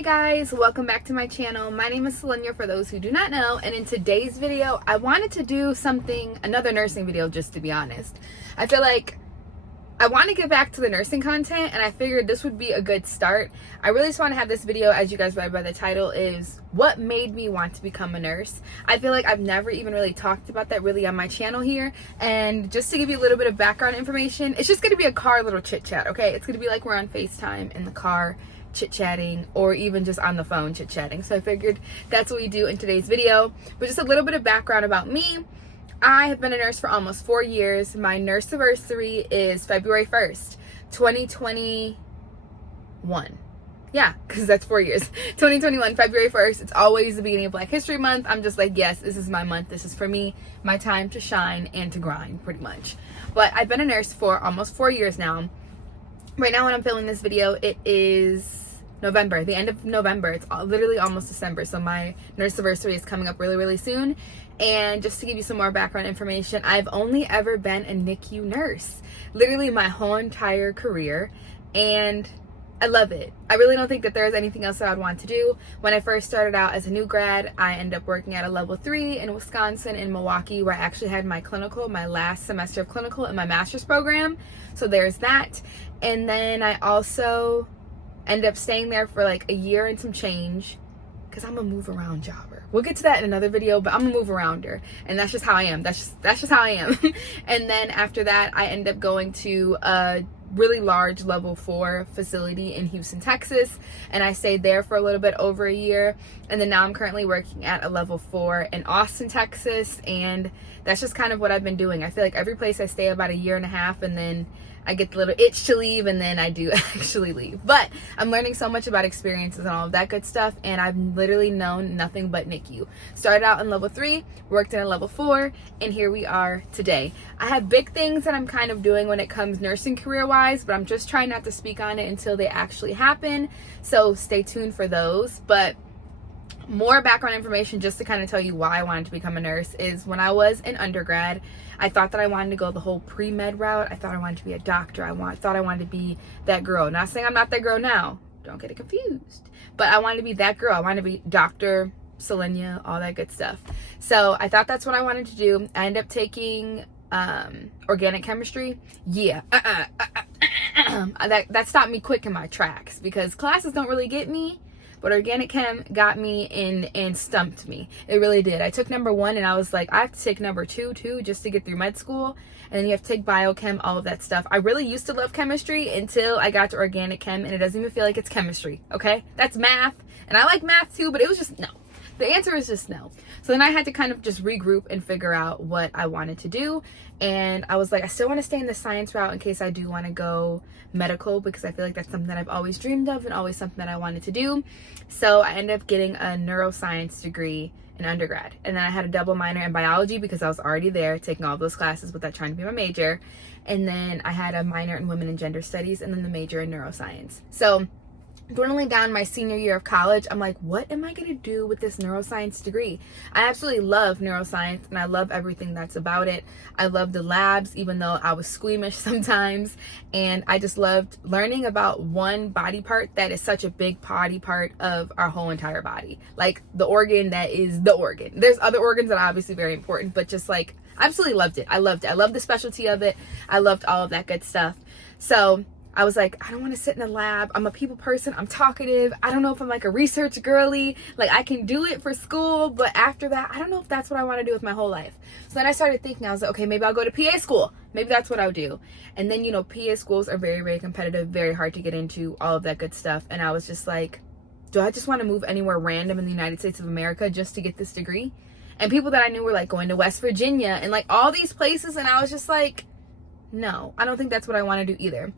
Hi guys, welcome back to my channel. My name is Salinya for those who do not know, and in today's video I wanted to do another nursing video, just to be honest. I feel like I want to get back to the nursing content, and I figured this would be a good start. I really just want to have this video, as you guys read by the title, is what made me want to become a nurse. I feel like I've never even really talked about that really on my channel here, and just to give you a little bit of background information, it's just going to be a car little chit chat, okay? It's going to be like we're on FaceTime in the car chit-chatting, or even just on the phone chit-chatting. So I figured that's what we do in today's video. But just a little bit of background about me. I have been a nurse for almost 4 years. My nurse anniversary is February 1st, 2021. Yeah, because that's 4 years. 2021, February 1st. It's always the beginning of Black History Month. I'm just like, yes, this is my month. This is for me, my time to shine and to grind, pretty much. But I've been a nurse for almost 4 years now. Right now when I'm filming this video, it is November, the end of November. It's literally almost December, so my nurse anniversary is coming up really soon. And just to give you some more background information, I've only ever been a NICU nurse, literally my whole entire career, and I love it. I really don't think that there's anything else that I'd want to do. When I first started out as a new grad, I ended up working at a level 3 in Wisconsin, in Milwaukee, where I actually had my last semester of clinical in my master's program. So there's that. And then I also ended up staying there for like a year and some change, because I'm a move around jobber. We'll get to that in another video, but I'm a move arounder, and that's just how I am. That's just how I am. And then after that, I ended up going to a really large level 4 facility in Houston, Texas, and I stayed there for a little bit over a year. And then now I'm currently working at a level 4 in Austin, Texas, and that's just kind of what I've been doing. I feel like every place I stay about a year and a half, and then I get the little itch to leave, and then I do actually leave. But I'm learning so much about experiences and all of that good stuff, and I've literally known nothing but NICU. Started out in level 3, worked in a level 4, and here we are today. I have big things that I'm kind of doing when it comes nursing career-wise, but I'm just trying not to speak on it until they actually happen. So stay tuned for those. But more background information, just to kind of tell you why I wanted to become a nurse, is when I was in undergrad, I thought that I wanted to go the whole pre-med route. I thought I wanted to be a doctor. Thought I wanted to be that girl. Not saying I'm not that girl now. Don't get it confused. But I wanted to be that girl. I wanted to be Dr. Salinya, all that good stuff. So I thought that's what I wanted to do. I ended up taking organic chemistry. Yeah. That stopped me quick in my tracks, because classes don't really get me. But organic chem got me and stumped me. It really did. I took number 1, and I was like, I have to take number 2 too, just to get through med school. And then you have to take biochem, all of that stuff. I really used to love chemistry until I got to organic chem, and it doesn't even feel like it's chemistry, okay? That's math, and I like math too, but it was just no. The answer is just no. So then I had to kind of just regroup and figure out what I wanted to do. And I was like, I still want to stay in the science route in case I do want to go medical, because I feel like that's something that I've always dreamed of and always something that I wanted to do. So I ended up getting a neuroscience degree in undergrad. And then I had a double minor in biology, because I was already there taking all those classes without trying to be my major. And then I had a minor in women and gender studies, and then the major in neuroscience. So dwindling down my senior year of college, I'm like, what am I going to do with this neuroscience degree? I absolutely love neuroscience, and I love everything that's about it. I love the labs, even though I was squeamish sometimes, and I just loved learning about one body part that is such a big body part of our whole entire body. Like the organ that is the organ. There's other organs that are obviously very important, but just like, I absolutely loved it. I loved it. I loved the specialty of it. I loved all of that good stuff. So I was like, I don't want to sit in a lab. I'm a people person. I'm talkative. I don't know if I'm like a research girly. Like, I can do it for school, but after that, I don't know if that's what I want to do with my whole life. So then I started thinking, I was like, okay, maybe I'll go to PA school. Maybe that's what I'll do. And then, you know, PA schools are very competitive, very hard to get into, all of that good stuff. And I was just like, do I just want to move anywhere random in the United States of America just to get this degree? And people that I knew were like going to West Virginia and like all these places. And I was just like, no, I don't think that's what I want to do either.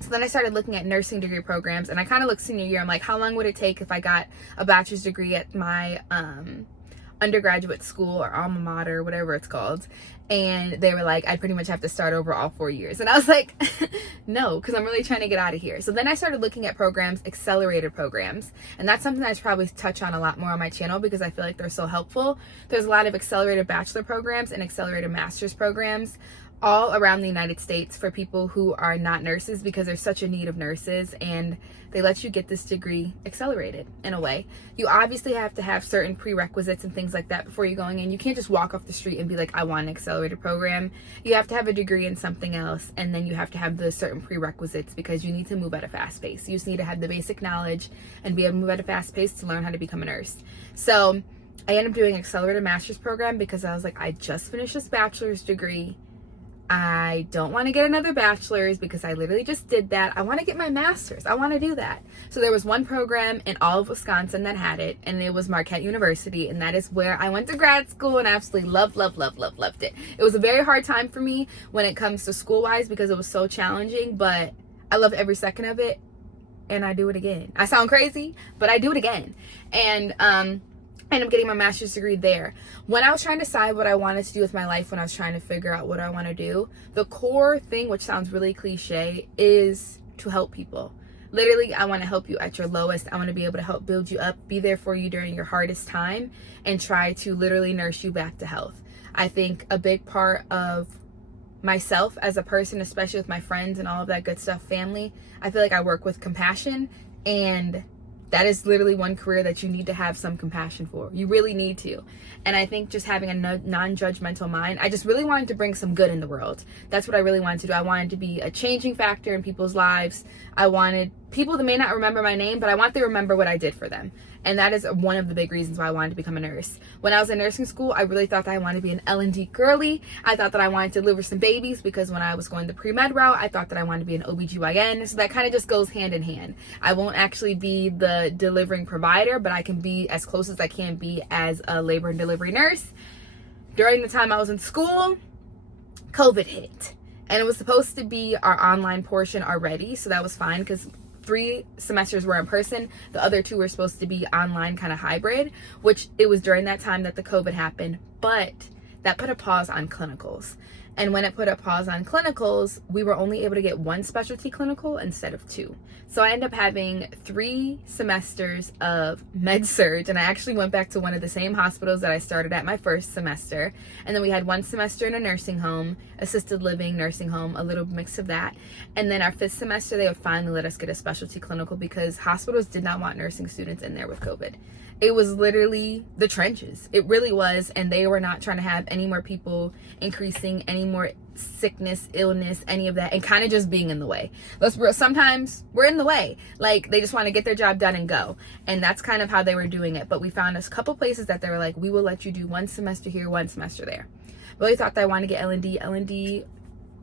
So then I started looking at nursing degree programs, and I kind of looked senior year. I'm like, how long would it take if I got a bachelor's degree at my undergraduate school or alma mater, whatever it's called? And they were like, I'd pretty much have to start over all 4 years. And I was like, no, because I'm really trying to get out of here. So then I started looking at programs, accelerated programs. And that's something I should probably touch on a lot more on my channel, because I feel like they're so helpful. There's a lot of accelerated bachelor programs and accelerated master's programs. all around the United States for people who are not nurses, because there's such a need of nurses, and they let you get this degree accelerated in a way. You obviously have to have certain prerequisites and things like that before you're going in. You can't just walk off the street and be like, I want an accelerated program. You have to have a degree in something else, and then you have to have the certain prerequisites because you need to move at a fast pace. You just need to have the basic knowledge and be able to move at a fast pace to learn how to become a nurse. So I ended up doing an accelerated master's program because I was like, I just finished this bachelor's degree. I don't want to get another bachelor's because I literally just did that. I want to get my master's. I want to do that. So there was one program in all of Wisconsin that had it, and it was Marquette University, and that is where I went to grad school and absolutely loved it. It was a very hard time for me when it comes to school-wise because it was so challenging, but I love every second of it, and I do it again. I sound crazy, but I do it again. And I ended up getting my master's degree there. When I was trying to decide what I wanted to do with my life, when I was trying to figure out what I want to do, the core thing, which sounds really cliche, is to help people. Literally, I want to help you at your lowest. I want to be able to help build you up, be there for you during your hardest time, and try to literally nurse you back to health. I think a big part of myself as a person, especially with my friends and all of that good stuff, family, I feel like I work with compassion, and that is literally one career that you need to have some compassion for. You really need to. And I think just having a non-judgmental mind, I just really wanted to bring some good in the world. That's what I really wanted to do. I wanted to be a changing factor in people's lives. I wanted people that may not remember my name, but I want them to remember what I did for them. And that is one of the big reasons why I wanted to become a nurse. When I was in nursing school, I really thought that I wanted to be an L&D girly. I thought that I wanted to deliver some babies because when I was going the pre-med route, I thought that I wanted to be an OBGYN. So that kind of just goes hand in hand. I won't actually be the delivering provider, but I can be as close as I can be as a labor and delivery nurse. During the time I was in school, COVID hit. And it was supposed to be our online portion already, so that was fine because 3 semesters were in person. The other 2 were supposed to be online, kind of hybrid, which it was during that time that the COVID happened. But that put a pause on clinicals. And when it put a pause on clinicals, we were only able to get 1 specialty clinical instead of 2. So I ended up having 3 semesters of med surg, and I actually went back to one of the same hospitals that I started at my first semester. And then we had 1 semester in a nursing home, assisted living, nursing home, a little mix of that. And then our 5th semester, they would finally let us get a specialty clinical because hospitals did not want nursing students in there with COVID. It was literally the trenches. It really was. And they were not trying to have any more people increasing, any more sickness, illness, any of that, and kind of just being in the way. Sometimes we're in the way. Like, they just want to get their job done and go. And that's kind of how they were doing it. But we found a couple places that they were like, we will let you do 1 semester here, 1 semester there. Really thought that I wanted to get L&D. L&D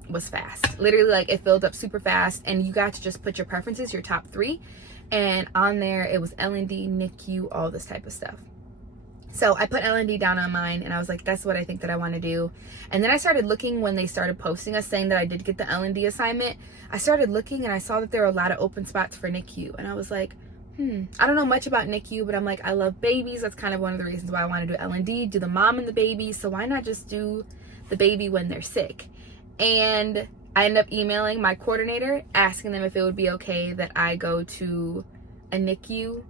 was fast. Literally, like, it filled up super fast. And you got to just put your preferences, your top 3. And on there, it was L&D, NICU, all this type of stuff. So I put L&D down on mine, and I was like, that's what I think that I want to do. And then I started looking when they started posting us saying that I did get the L&D assignment. I started looking, and I saw that there were a lot of open spots for NICU. And I was like, I don't know much about NICU, but I'm like, I love babies. That's kind of one of the reasons why I want to do L&D, do the mom and the baby. So why not just do the baby when they're sick? And I ended up emailing my coordinator, asking them if it would be okay that I go to a NICU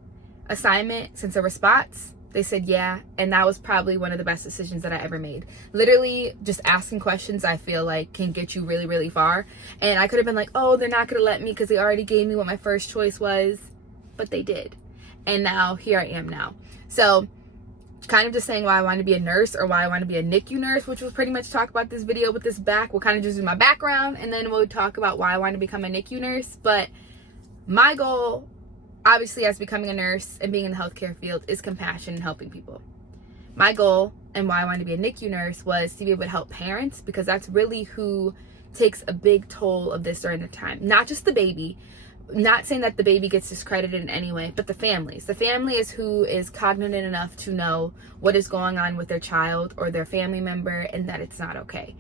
assignment since there were spots. They said yeah, and that was probably one of the best decisions that I ever made. Literally, just asking questions, I feel like, can get you really, really far. And I could have been like, oh, they're not going to let me because they already gave me what my first choice was. But they did. And now, here I am now. So, kind of just saying why I want to be a nurse or why I want to be a NICU nurse, which will pretty much talk about this video with this back. We'll kind of just do my background, and then we'll talk about why I want to become a NICU nurse. But my goal, obviously, as becoming a nurse and being in the healthcare field, is compassion and helping people. My goal and why I wanted to be a NICU nurse was to be able to help parents, because that's really who takes a big toll of this during the time. Not just the baby, not saying that the baby gets discredited in any way, but the families. The family is who is cognizant enough to know what is going on with their child or their family member and that it's not okay.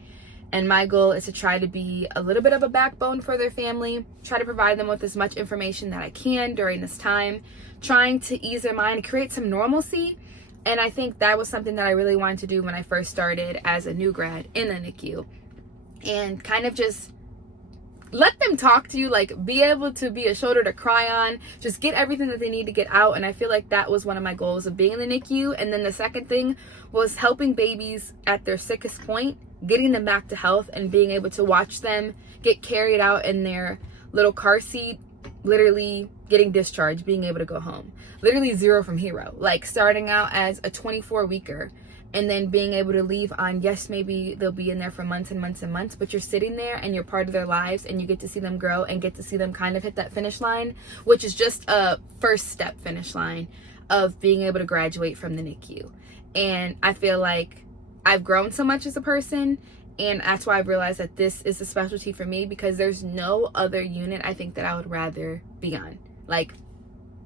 And my goal is to try to be a little bit of a backbone for their family, try to provide them with as much information that I can during this time, trying to ease their mind, create some normalcy. And I think that was something that I really wanted to do when I first started as a new grad in the NICU. And kind of just let them talk to you, like be able to be a shoulder to cry on, just get everything that they need to get out. And I feel like that was one of my goals of being in the NICU. And then the second thing was helping babies at their sickest point, getting them back to health and being able to watch them get carried out in their little car seat, literally getting discharged, being able to go home. Literally zero from hero. Like starting out as a 24-weeker and then being able to leave on, yes, maybe they'll be in there for months and months and months, but you're sitting there and you're part of their lives and you get to see them grow and get to see them kind of hit that finish line, which is just a first step finish line of being able to graduate from the NICU. And I feel like I've grown so much as a person, and that's why I've realized that this is a specialty for me, because there's no other unit I think that I would rather be on. Like,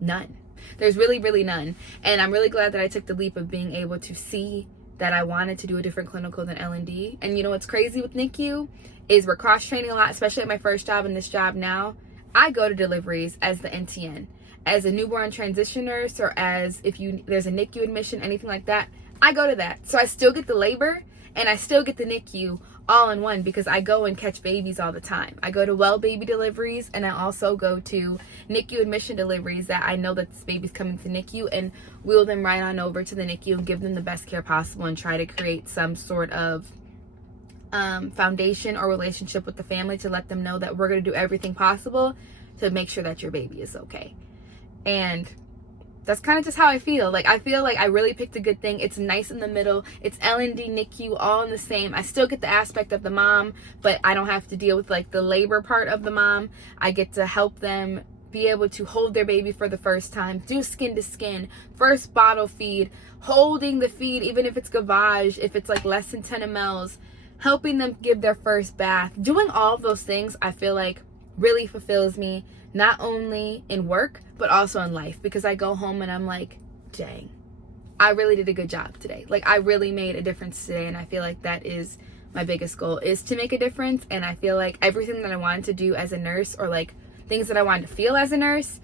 none. There's really, really none. And I'm really glad that I took the leap of being able to see that I wanted to do a different clinical than L&D. And you know what's crazy with NICU is we're cross-training a lot, especially at my first job and this job now. I go to deliveries as the NTN, as a newborn transition nurse, or as if there's a NICU admission, anything like that. I go to that. So I still get the labor and I still get the NICU all in one, because I go and catch babies all the time. I go to well baby deliveries, and I also go to NICU admission deliveries that I know that this baby's coming to NICU, and wheel them right on over to the NICU and give them the best care possible and try to create some sort of foundation or relationship with the family to let them know that we're going to do everything possible to make sure that your baby is okay. And that's kind of just how I feel. Like, I feel like I really picked a good thing. It's nice in the middle. It's L&D, NICU, all in the same. I still get the aspect of the mom, but I don't have to deal with like the labor part of the mom. I get to help them be able to hold their baby for the first time, do skin to skin, first bottle feed, holding the feed, even if it's gavage, if it's like less than 10 mLs, helping them give their first bath. Doing all of those things, I feel like really fulfills me, not only in work, but also in life, because I go home and I'm like, dang, I really did a good job today. Like, I really made a difference today. And I feel like that is my biggest goal, is to make a difference. And I feel like everything that I wanted to do as a nurse, or like things that I wanted to feel as a nurse,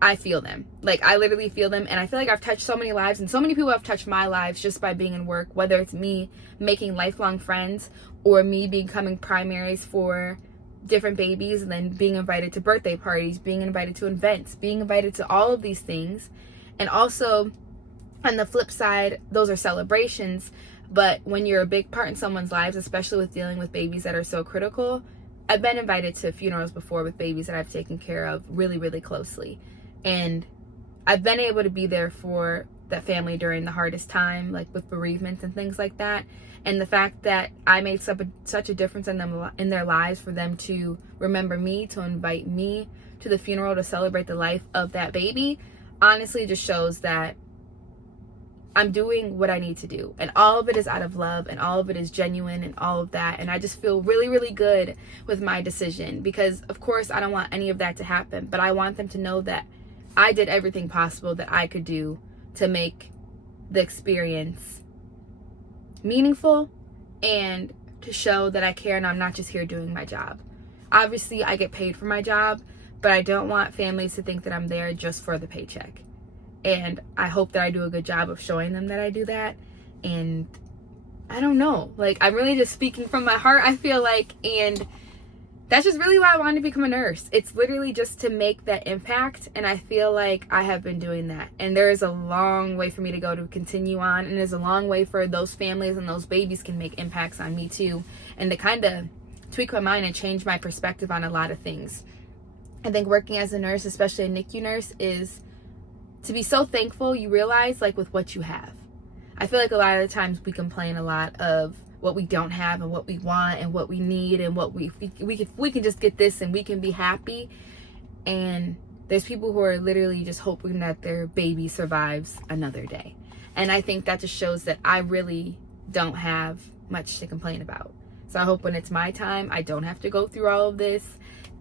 I feel them. Like, I literally feel them. And I feel like I've touched so many lives, and so many people have touched my lives just by being in work, whether it's me making lifelong friends or me becoming primaries for different babies, and then being invited to birthday parties, being invited to events, being invited to all of these things. And also on the flip side, those are celebrations, but when you're a big part in someone's lives, especially with dealing with babies that are so critical, I've been invited to funerals before with babies that I've taken care of really, really closely, and I've been able to be there for that family during the hardest time, like with bereavements and things like that. And the fact that I made such a difference in their lives, for them to remember me, to invite me to the funeral to celebrate the life of that baby, honestly just shows that I'm doing what I need to do. And all of it is out of love, and all of it is genuine, and all of that. And I just feel really, really good with my decision, because of course I don't want any of that to happen, but I want them to know that I did everything possible that I could do to make the experience meaningful, and to show that I care and I'm not just here doing my job. Obviously, I get paid for my job, but I don't want families to think that I'm there just for the paycheck. And I hope that I do a good job of showing them that I do that. And I don't know, like, I'm really just speaking from my heart, I feel like, and that's just really why I wanted to become a nurse. It's literally just to make that impact, and I feel like I have been doing that. And there is a long way for me to go to continue on, and there's a long way for those families and those babies can make impacts on me too, and to kind of tweak my mind and change my perspective on a lot of things. I think working as a nurse, especially a NICU nurse, is to be so thankful. You realize, like, with what you have. I feel like a lot of the times we complain a lot of what we don't have and what we want and what we need, and what we can just get this and we can be happy. And there's people who are literally just hoping that their baby survives another day. And I think that just shows that I really don't have much to complain about. So I hope when it's my time, I don't have to go through all of this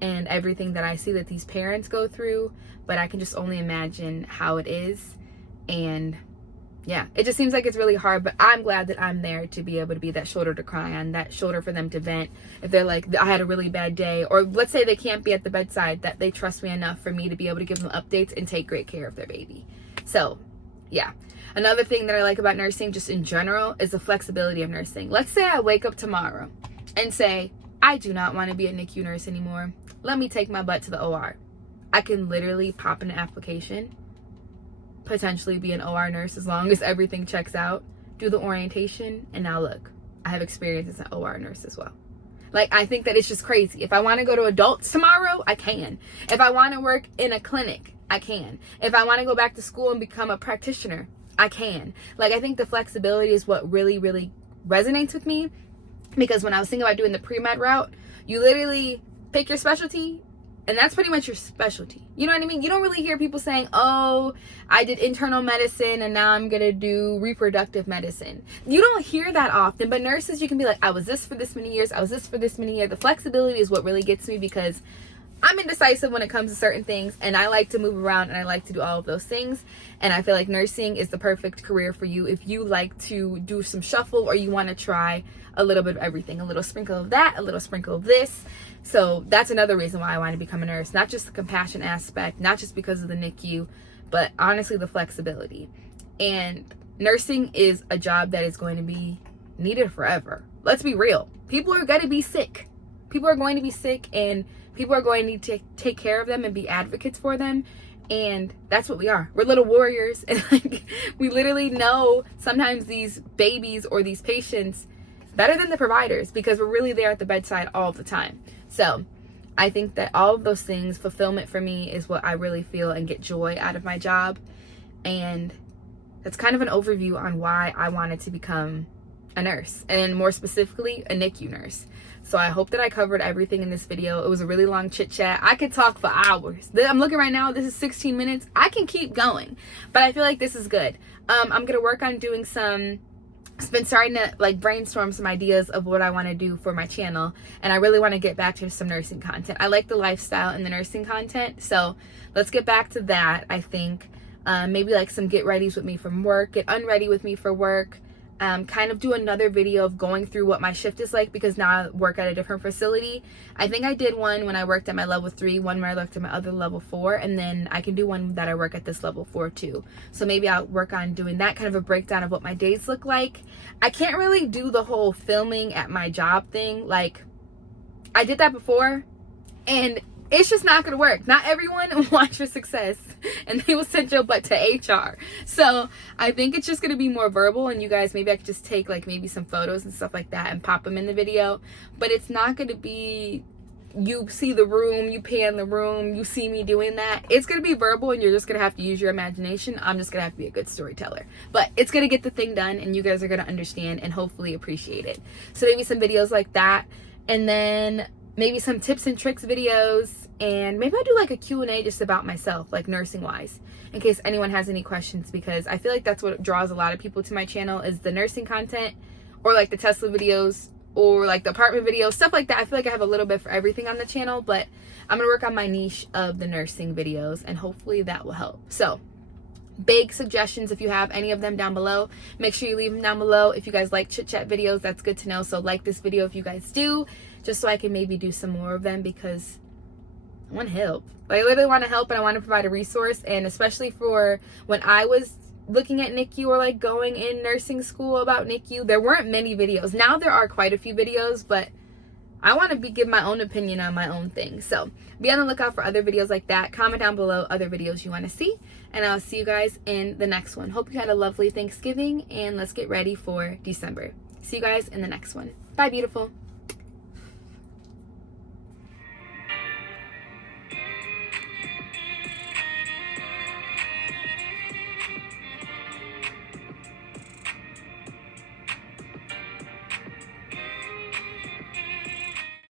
and everything that I see that these parents go through, but I can just only imagine how it is. And yeah, it just seems like it's really hard, but I'm glad that I'm there to be able to be that shoulder to cry on, that shoulder for them to vent. If they're like, I had a really bad day, or let's say they can't be at the bedside, that they trust me enough for me to be able to give them updates and take great care of their baby. So yeah. Another thing that I like about nursing just in general is the flexibility of nursing. Let's say I wake up tomorrow and say, I do not want to be a NICU nurse anymore. Let me take my butt to the OR. I can literally pop in an application, potentially be an OR nurse as long as everything checks out, do the orientation, and now look, I have experience as an OR nurse as well. Like, I think that it's just crazy. If I want to go to adults tomorrow, I can. If I want to work in a clinic, I can. If I want to go back to school and become a practitioner, I can. Like, I think the flexibility is what really, really resonates with me, because when I was thinking about doing the pre-med route, you literally pick your specialty, and that's pretty much your specialty. You know what I mean? You don't really hear people saying, oh, I did internal medicine and now I'm going to do reproductive medicine. You don't hear that often, but nurses, you can be like, I was this for this many years. I was this for this many years. The flexibility is what really gets me, because I'm indecisive when it comes to certain things, and I like to move around and I like to do all of those things. And I feel like nursing is the perfect career for you if you like to do some shuffle, or you want to try a little bit of everything, a little sprinkle of that, a little sprinkle of this. So that's another reason why I want to become a nurse. Not just the compassion aspect, not just because of the NICU, but honestly the flexibility. And nursing is a job that is going to be needed forever. Let's be real. People are going to be sick. People are going to be sick, and people are going to need to take care of them and be advocates for them. And that's what we are. We're little warriors. And like, we literally know sometimes these babies or these patients better than the providers, because we're really there at the bedside all the time. So I think that all of those things, fulfillment for me is what I really feel and get joy out of my job. And that's kind of an overview on why I wanted to become a nurse, and more specifically a NICU nurse. So I hope that I covered everything in this video. It was a really long chit chat. I could talk for hours. I'm looking right now, this is 16 minutes. I can keep going, but I feel like this is good. I'm gonna work on doing I've been starting to like brainstorm some ideas of what I want to do for my channel, and I really want to get back to some nursing content. I like the lifestyle and the nursing content, so let's get back to that. I think maybe like some get readies with me from work, get unready with me for work, kind of do another video of going through what my shift is like, because now I work at a different facility. I think I did one when I worked at my level 3, one where I worked at my other level 4, and then I can do one that I work at this level 4 too. So maybe I'll work on doing that, kind of a breakdown of what my days look like. I can't really do the whole filming at my job thing. Like, I did that before, and it's just not gonna work. Not everyone wants your success, and they will send your butt to HR. So I think it's just gonna be more verbal, and you guys, maybe I could just take like maybe some photos and stuff like that and pop them in the video. But it's not gonna be, you see the room, you pan the room, you see me doing that. It's gonna be verbal, and you're just gonna have to use your imagination. I'm just gonna have to be a good storyteller, but it's gonna get the thing done, and you guys are gonna understand and hopefully appreciate it. So maybe some videos like that, and then maybe some tips and tricks videos, and maybe I'll do like a Q&A just about myself, like nursing wise, in case anyone has any questions, because I feel like that's what draws a lot of people to my channel, is the nursing content, or like the Tesla videos, or like the apartment videos, stuff like that. I feel like I have a little bit for everything on the channel, but I'm gonna work on my niche of the nursing videos, and hopefully that will help. So big suggestions, if you have any of them, down below, make sure you leave them down below. If you guys like chit chat videos, that's good to know. So like this video if you guys do, just so I can maybe do some more of them, because I want to help. I literally want to help, and I want to provide a resource. And especially for when I was looking at NICU, or like going in nursing school about NICU, there weren't many videos. Now there are quite a few videos, but I want to give my own opinion on my own thing. So be on the lookout for other videos like that. Comment down below other videos you want to see, and I'll see you guys in the next one. Hope you had a lovely Thanksgiving, and let's get ready for December. See you guys in the next one. Bye, beautiful.